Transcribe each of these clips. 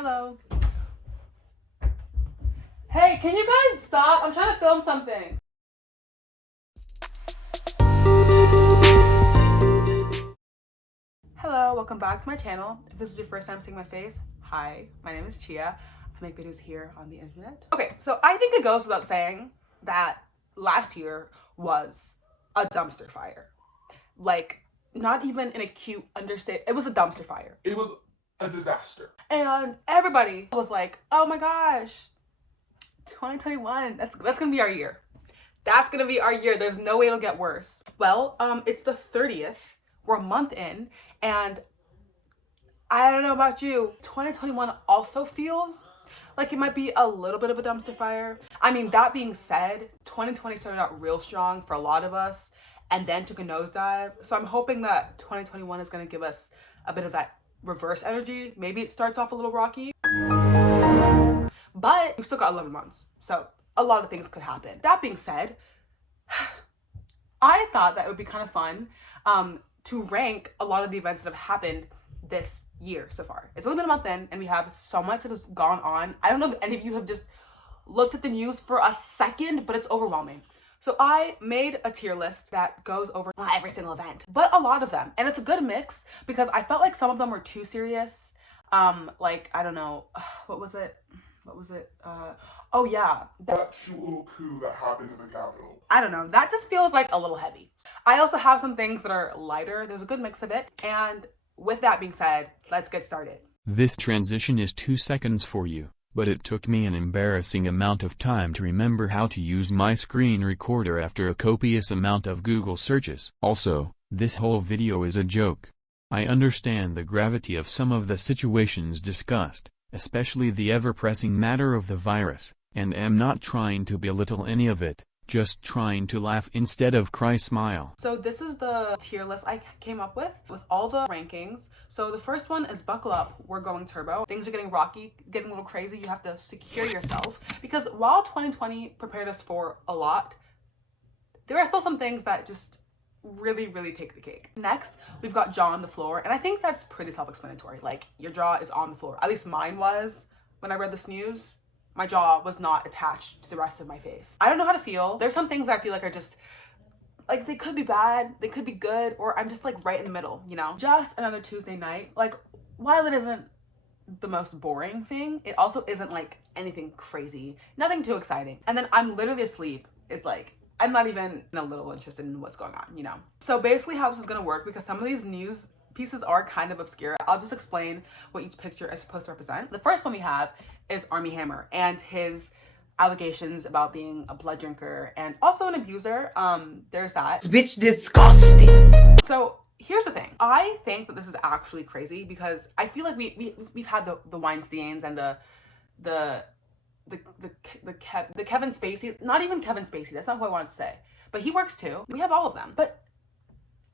Hello. Hey, can you guys stop? I'm trying to film something. Hello, welcome back to my channel. If this is your first time seeing my face, hi, my name is Chia. I make videos here on the internet. Okay, so I think it goes without saying that last year was a dumpster fire. Like, not even in a cute understatement. It was a dumpster fire. It was a disaster. And everybody was like, oh my gosh, 2021, that's gonna be our year. That's gonna be our year. There's no way it'll get worse. Well, it's the 30th. We're a month in, and I don't know about you, 2021 also feels like it might be a little bit of a dumpster fire. I mean, that being said, 2020 started out real strong for a lot of us and then took a nosedive. So I'm hoping that 2021 is gonna give us a bit of that reverse energy. Maybe it starts off a little rocky, but we've still got 11 months. So a lot of things could happen. That being said, I thought that it would be kind of fun to rank a lot of the events that have happened this year so far. It's only been a month in and we have so much that has gone on. I don't know if any of you have just looked at the news for a second, but it's overwhelming. So I made a tier list that goes over not every single event, but a lot of them. And it's a good mix because I felt like some of them were too serious. Like, I don't know, what was it? Oh yeah. That cute little coup that happened in the Capitol. I don't know, that just feels like a little heavy. I also have some things that are lighter. There's a good mix of it. And with that being said, let's get started. This transition is 2 seconds for you, but it took me an embarrassing amount of time to remember how to use my screen recorder after a copious amount of Google searches. Also, this whole video is a joke. I understand the gravity of some of the situations discussed, especially the ever-pressing matter of the virus, and am not trying to belittle any of it, just trying to laugh instead of cry smile. So this is the tier list I came up with all the rankings. So the first one is buckle up, we're going turbo. Things are getting rocky, getting a little crazy. You have to secure yourself because while 2020 prepared us for a lot, there are still some things that just really take the cake. Next, we've got jaw on the floor, and I think that's pretty self-explanatory. Like, your jaw is on the floor. At least mine was when I read this news. My jaw was not attached to the rest of my face. I don't know how to feel. There's some things that I feel like are just like, they could be bad, they could be good, or I'm just like right in the middle, you know? Just another Tuesday night. Like, while it isn't the most boring thing, it also isn't like anything crazy, nothing too exciting. And then I'm literally asleep is like, I'm not even a little interested in what's going on, you know? So basically how this is gonna work, because some of these news pieces are kind of obscure, I'll just explain what each picture is supposed to represent. The first one we have is Armie Hammer and his allegations about being a blood drinker and also an abuser. There's that. Bitch disgusting. So here's the thing. I think that this is actually crazy because I feel like we've had the Weinsteins and the Kevin Spacey, not even Kevin Spacey, that's not what I want to say, but he works too. We have all of them. But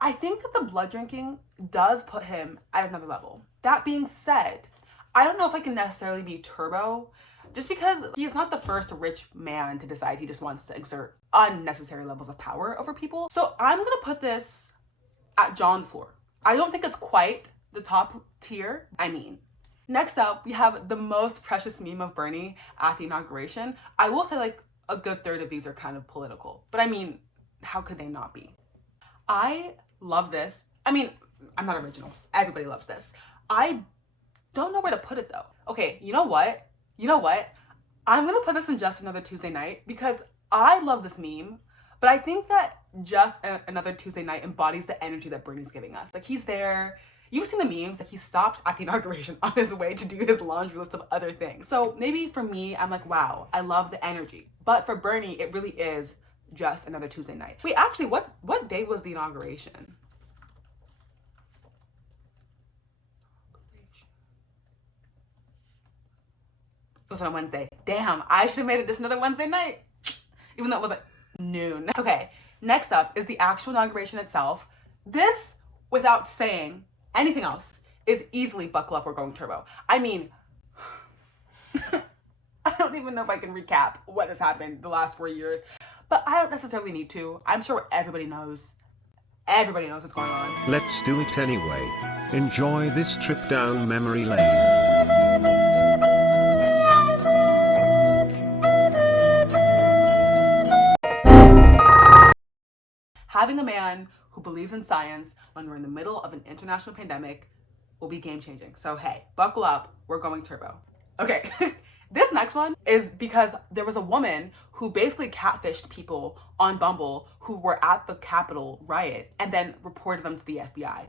I think that the blood drinking does put him at another level. That being said, I don't know if I can necessarily be turbo just because he is not the first rich man to decide he just wants to exert unnecessary levels of power over people. So I'm gonna put this at jaw on the floor. I don't think it's quite the top tier. I mean, next up, we have the most precious meme of Bernie at the inauguration. I will say like a good third of these are kind of political, but I mean, how could they not be? I love this. I mean, I'm not original. Everybody loves this. I don't know where to put it though. Okay, you know what? I'm gonna put this in Just Another Tuesday Night because I love this meme, but I think that Just Another Tuesday Night embodies the energy that Bernie's giving us. Like, he's there. You've seen the memes, like he stopped at the inauguration on his way to do his laundry list of other things. So maybe for me, I'm like, wow, I love the energy. But for Bernie, it really is just another Tuesday night. Wait, actually, what day was the inauguration? It was on a Wednesday. Damn, I should have made it just another Wednesday night, even though it was like noon. Okay, next up is the actual inauguration itself. This, without saying anything else, is easily buckle up, we're going turbo. I mean, I don't even know if I can recap what has happened the last 4 years, but I don't necessarily need to. I'm sure everybody knows. Everybody knows what's going on. Let's do it anyway. Enjoy this trip down memory lane. Having a man who believes in science when we're in the middle of an international pandemic will be game changing. So hey, buckle up, we're going turbo. Okay, this next one is because there was a woman who basically catfished people on Bumble who were at the Capitol riot and then reported them to the FBI.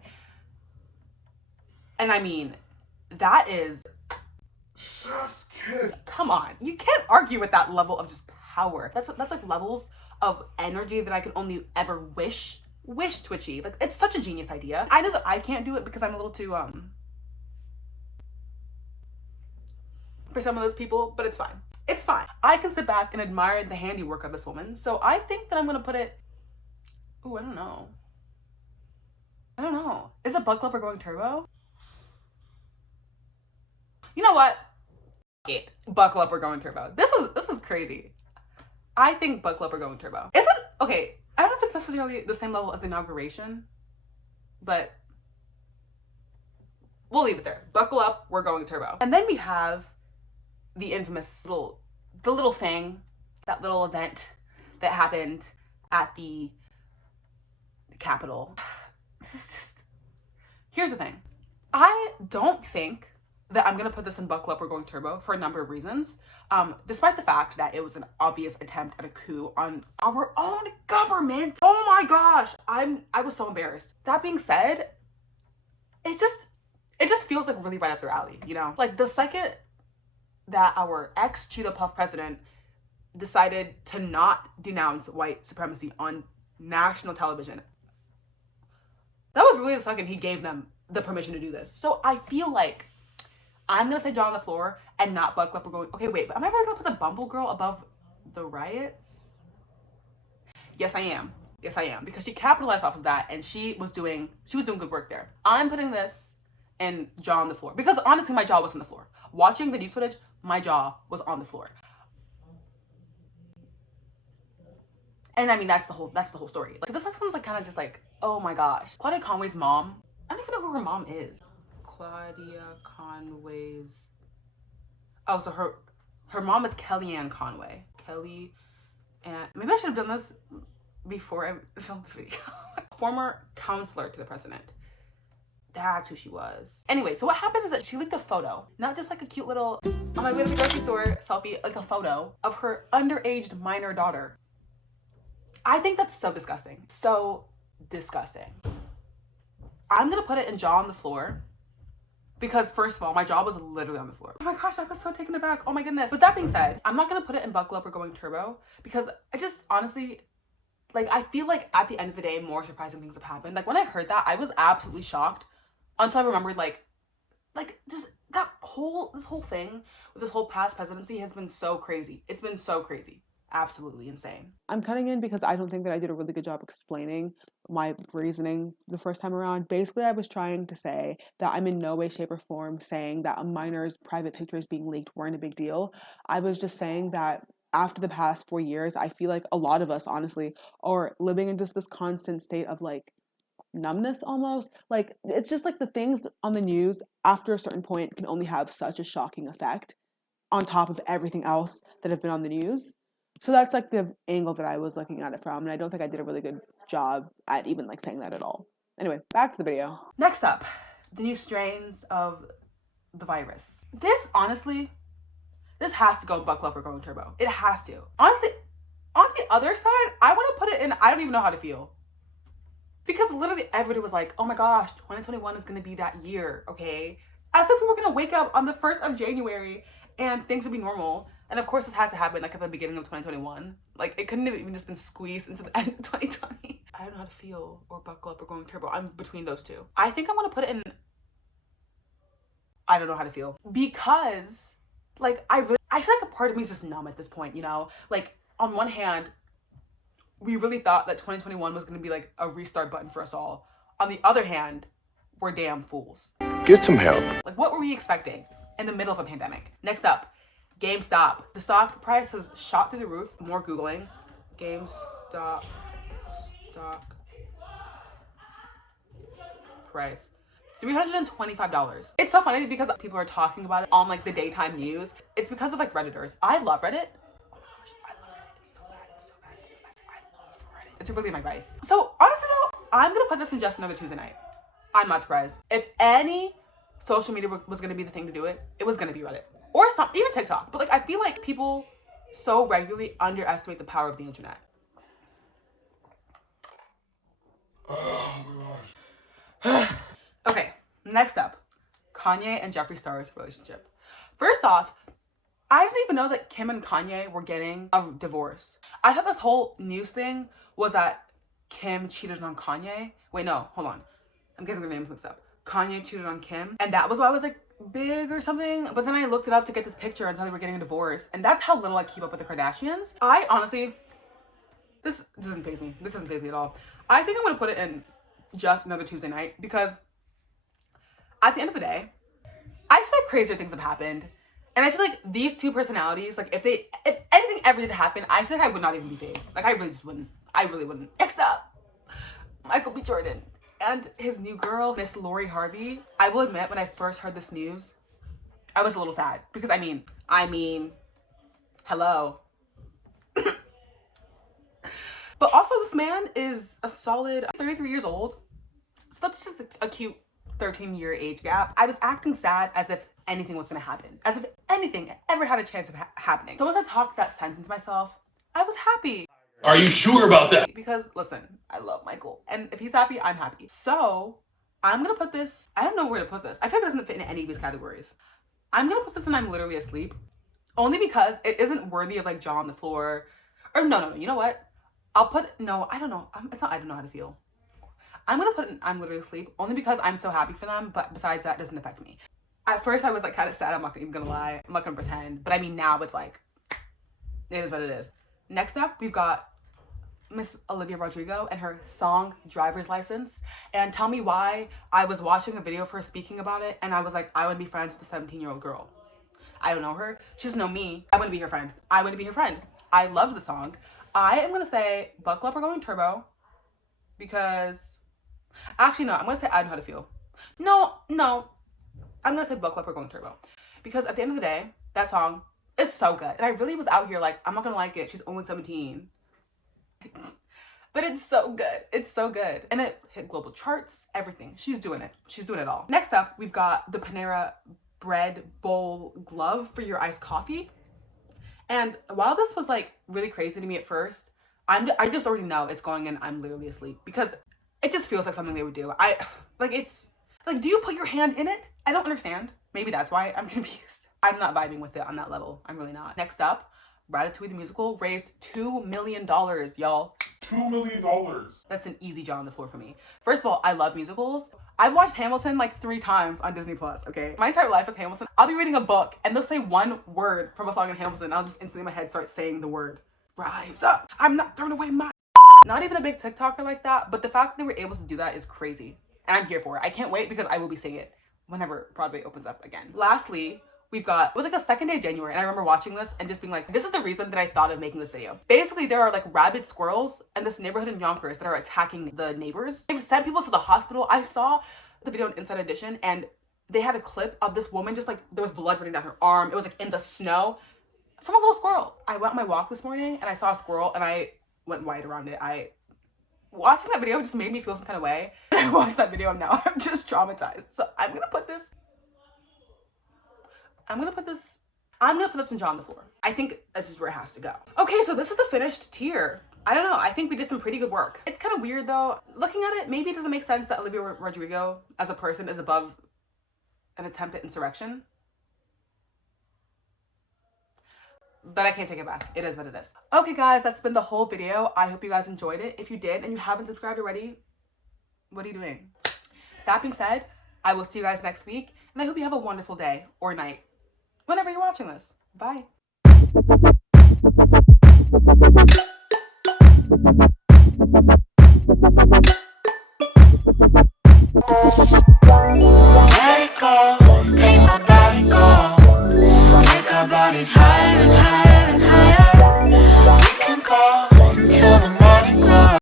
And I mean, that is, Chef's kiss. come on, you can't argue with that level of just power. That's like levels of energy that I could only ever wish to achieve. Like, it's such a genius idea. I know that I can't do it because I'm a little too for some of those people, but it's fine. It's fine. I can sit back and admire the handiwork of this woman. So I think that I'm gonna put it, ooh, I don't know. Is it buckle up or going turbo? You know what? It. Buckle up or going turbo. This is crazy. I think buckle up or going turbo. Is it okay? I don't know if it's necessarily the same level as the inauguration, but we'll leave it there. Buckle up, we're going turbo. And then we have the infamous little thing, that little event that happened at the Capitol. This is just, here's the thing. I don't think that I'm gonna put this in buckle up or going turbo for a number of reasons. Despite the fact that it was an obvious attempt at a coup on our own government. Oh my gosh, I was so embarrassed. That being said, it just feels like really right up their alley, you know? Like the second that our ex-Cheeto Puff president decided to not denounce white supremacy on national television, that was really the second he gave them the permission to do this. So I feel like I'm gonna say jaw on the floor and not buckle up or going, okay, wait, but am I really gonna put the Bumble girl above the riots? Yes, I am. Yes, I am. Because she capitalized off of that and she was doing good work there. I'm putting this in jaw on the floor because honestly, my jaw was on the floor. Watching the news footage, my jaw was on the floor. And I mean, that's the whole story. So this next one's like kind of just like, oh my gosh. Claudia Conway's mom, I don't even know who her mom is. Claudia Conway's, oh, so her mom is Kellyanne Conway. Kelly, and maybe I should have done this before I filmed the video. Former counselor to the president. That's who she was. Anyway, so what happened is that she leaked a photo, not just like a cute little on my way to the grocery store selfie, like a photo of her underage minor daughter. I think that's so disgusting. So disgusting. I'm gonna put it in jaw on the floor because first of all, my jaw was literally on the floor. Oh my gosh, I was so taken aback. Oh my goodness. With that being said, I'm not gonna put it in buckle up or going turbo because I just honestly, like, I feel like at the end of the day, more surprising things have happened. Like when I heard that, I was absolutely shocked until I remembered like just this whole thing with this whole past presidency has been so crazy. It's been so crazy. Absolutely insane. I'm cutting in because I don't think that I did a really good job explaining my reasoning the first time around. Basically, I was trying to say that I'm in no way, shape, or form saying that a minor's private pictures being leaked weren't a big deal. I was just saying that after the past 4 years, I feel like a lot of us, honestly, are living in just this constant state of like numbness almost. Like, it's just like the things on the news after a certain point can only have such a shocking effect on top of everything else that have been on the news. So that's like the angle that I was looking at it from, and I don't think I did a really good job at even like saying that at all. Anyway, back to the video. Next up, the new strains of the virus. This, honestly, this has to go buckle up or going turbo. It has to. Honestly, on the other side, I want to put it in I don't even know how to feel. Because literally everybody was like, oh my gosh, 2021 is going to be that year, okay? As if we were going to wake up on the 1st of January and things would be normal. And of course, this had to happen like at the beginning of 2021. Like, it couldn't have even just been squeezed into the end of 2020. I don't know how to feel or buckle up or going turbo. I'm between those two. I think I'm gonna put it in I don't know how to feel. Because, like, I feel like a part of me is just numb at this point, you know? Like, on one hand, we really thought that 2021 was gonna be like a restart button for us all. On the other hand, we're damn fools. Get some help. Like, what were we expecting in the middle of a pandemic? Next up, GameStop. The stock price has shot through the roof. More Googling. GameStop stock price. $325. It's so funny because people are talking about it on like the daytime news. It's because of like Redditors. I love Reddit. Oh my gosh, I love Reddit. It's so bad. It's so bad. It's so bad. I love Reddit. It's really my vice. So honestly though, I'm gonna put this in just another Tuesday night. I'm not surprised. If any social media was gonna be the thing to do it, it was gonna be Reddit. Or some, even TikTok. But like, I feel like people so regularly underestimate the power of the internet. Oh my gosh. Okay, next up, Kanye and Jeffree Star's relationship. First off, I didn't even know that Kim and Kanye were getting a divorce. I thought this whole news thing was that Kim cheated on Kanye. Wait, no, hold on. I'm getting their names mixed up. Kanye cheated on Kim, and that was why I was like big or something. But then I looked it up to get this picture and saw they were getting a divorce, and that's how little I keep up with the Kardashians. I honestly, this doesn't faze me. This doesn't faze me at all. I think I'm gonna put it in just another Tuesday night because at the end of the day, I feel like crazier things have happened. And I feel like these two personalities, like if anything ever did happen, I feel like I would not even be phased. Like I really just wouldn't. I really wouldn't. Next up, Michael B. Jordan and his new girl, Miss Lori Harvey. I will admit, when I first heard this news, I was a little sad because I mean, hello. But also this man is a solid 33 years old. So that's just a cute 13-year age gap. I was acting sad as if anything was gonna happen. As if anything ever had a chance of happening. So once I talked that sentence to myself, I was happy. Are you sure about that? Because listen, I love Michael. And if he's happy, I'm happy. So I'm gonna put this, I don't know where to put this. I feel like it doesn't fit in any of these categories. I'm gonna put this in I'm literally asleep. Only because it isn't worthy of like jaw on the floor. Or no, you know what? I'll put, no, I don't know. It's not, I don't know how to feel. I'm gonna put in I'm literally asleep only because I'm so happy for them, but besides that, it doesn't affect me. At first I was like kind of sad, I'm not even gonna lie. I'm not gonna pretend. But I mean now it's like, it is what it is. Next up, we've got Miss Olivia Rodrigo and her song Driver's License. And tell me why I was watching a video of her speaking about it and I was like, I would be friends with a 17-year-old girl. I don't know her. She doesn't know me. I wouldn't be her friend. I wouldn't be her friend. I love the song. I am gonna say buckle up or going turbo because actually no, I'm gonna say I know how to feel. No, I'm gonna say buckle up or going turbo because at the end of the day, that song is so good. And I really was out here like, I'm not gonna like it. She's only 17. But it's so good. It's so good. And it hit global charts, everything. She's doing it. She's doing it all. Next up, we've got the Panera Bread Bowl Glove for your iced coffee. And while this was like really crazy to me at first, I just already know it's going in I'm literally asleep because it just feels like something they would do. It's like, do you put your hand in it? I don't understand. Maybe that's why I'm confused. I'm not vibing with it on that level. I'm really not. Next up, Ratatouille the musical raised $2 million, y'all. $2 million. That's an easy jaw on the floor for me. First of all, I love musicals. I've watched Hamilton like 3 times on Disney Plus, okay? My entire life is Hamilton. I'll be reading a book and they'll say one word from a song in Hamilton and I'll just instantly in my head start saying the word. Rise up, I'm not throwing away my Not even a big TikToker like that, but the fact that they were able to do that is crazy. And I'm here for it. I can't wait because I will be seeing it whenever Broadway opens up again. Lastly, we've got, it was like the second day of January and I remember watching this and just being like, this is the reason that I thought of making this video. Basically, there are like rabid squirrels in this neighborhood in Yonkers that are attacking the neighbors. They've sent people to the hospital. I saw the video on Inside Edition and they had a clip of this woman just like, there was blood running down her arm. It was like in the snow from a little squirrel. I went on my walk this morning and I saw a squirrel and I went white around it. Watching that video just made me feel some kind of way. I watched that video and now I'm just traumatized. So I'm gonna put this in jaw on the floor. I think this is where it has to go. Okay, so this is the finished tier. I don't know, I think we did some pretty good work. It's kind of weird though. Looking at it, maybe it doesn't make sense that Olivia Rodrigo as a person is above an attempt at insurrection. But I can't take it back. It is what it is. Okay guys, that's been the whole video. I hope you guys enjoyed it. If you did and you haven't subscribed already, what are you doing? That being said, I will see you guys next week and I hope you have a wonderful day or night whenever you're watching this. Bye.